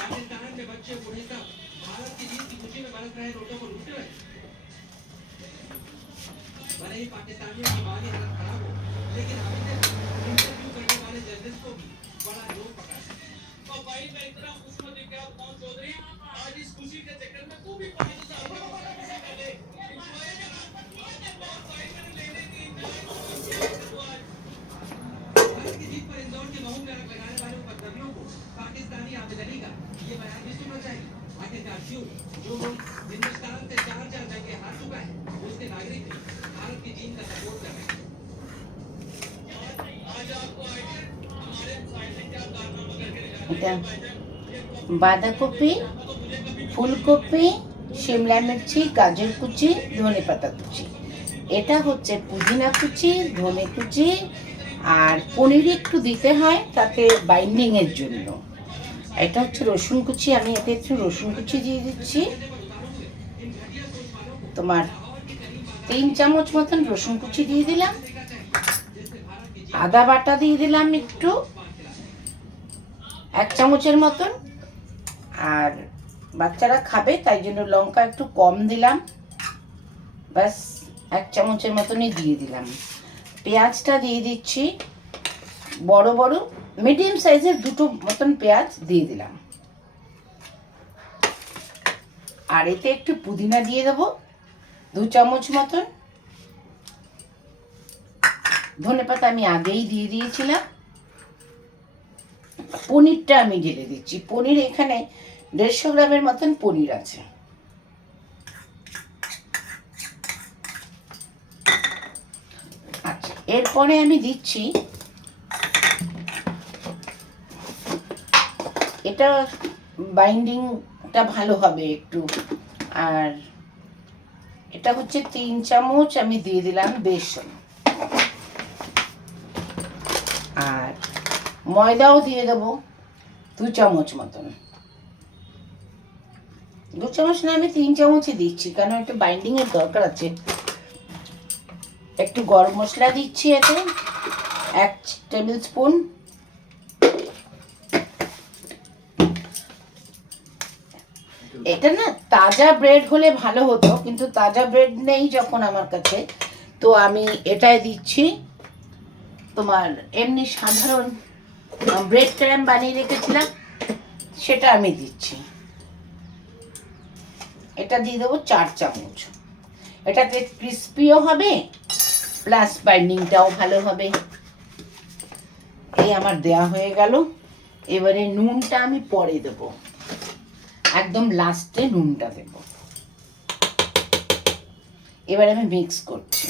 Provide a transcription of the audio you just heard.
पाकिस्तान में बच्चे बूढ़े सब भारत की जीत की खुशी में बरस रहे नोटों को लूट रहे। भले ही पाकिस्तानियों की माली हालत खराब हो, लेकिन हामिद ने इंटरव्यू करने वाले जर्नलिस्ट को भी बड़ा जोर पकड़ा। तो भाई मैं इतना खुशमती क्या बताऊं चौधरी, आज इस खुशी के चक्कर में तू भी 5 साल का कर ले। भारत की जीत पर इंदौर के महू में आग लगाने वाले उपद्रवियों को पाकिस्तानी आमिर अली का ये बयान भी सुनना चाहिए। आखिरकार क्यों जो मुल्क हिंदुस्तान से 4 जंगें हार चुका है, उसके नागरिक भी भारत की जीत का सपोर्ट कर रहे हैं। आज आपको आइडिया हमारे साइड से क्या कारनामा करके ले जा रहे हैं। বাঁধাকপি, ফুলকপি, শিমলা মির্চি, গাজর কুচি, ধনে পাতা কুচি, এটা হচ্ছে পুদিনা কুচি, ধনে কুচি, আর পনির একটু দিতে হয় তাতে বাইন্ডিং এর জন্য। এটা হচ্ছে রসুন কুচি, আমি এতে একটু রসুন কুচি দিয়ে দিচ্ছি। তোমার 3 চামচ মতন রসুন কুচি দিয়ে দিলাম। আদা বাটা দিয়ে দিলাম একটু, 1 চামচের মতন। আর বাচ্চারা খাবে তাই জন্য লঙ্কা একটু কম দিলাম, ব্যাস 1 চামচের মতনই দিয়ে দিলাম। পেঁয়াজটা দিয়ে দিচ্ছি, বড় বড় মিডিয়াম সাইজের 2টো মতন পেঁয়াজ দিয়ে দিলাম। আর এতে একটু পুদিনা দিয়ে দেবো 2 চামচ মতন। ধনেপাতা আমি আগেই দিয়ে দিয়েছিলাম। পনিরটা আমি ঢেলে দিচ্ছি। পনির এখানে 150 গ্রামের মতন পনির আছে। আচ্ছা, এরপরে আমি দিচ্ছি, এটা বাইন্ডিংটা ভালো হবে একটু। আর এটা হচ্ছে 3 চামচ আমি দিয়ে দিলাম বেসন। আর ময়দাও দিয়ে দেবো 2 চামচ মতন। 2 চামচ না, আমি 3 চামচই দিচ্ছি, কারণ একটু বাইন্ডিং এর দরকার আছে। একটু গরম মশলা দিচ্ছি এতে 1 টেবিল স্পুন। এটা না তাজা ব্রেড হলে ভালো হতো, কিন্তু তাজা ব্রেড নেই যখন আমার কাছে, তো আমি এটাই দিচ্ছি। তোমার এমনি সাধারণ ব্রেড ক্র্যাম বানিয়ে রেখেছিলাম, সেটা আমি দিচ্ছি। এটা দিয়ে দেবো 4 চামচ। এটাতে ক্রিস্পিও হবে প্লাস বাইন্ডিংটাও ভালো হবে। এই আমার দেয়া হয়ে গেল। এবারে নুনটা আমি পরে দেবো, একদম লাস্টে নুনটা দেব। এবারে আমি মিক্স করছি।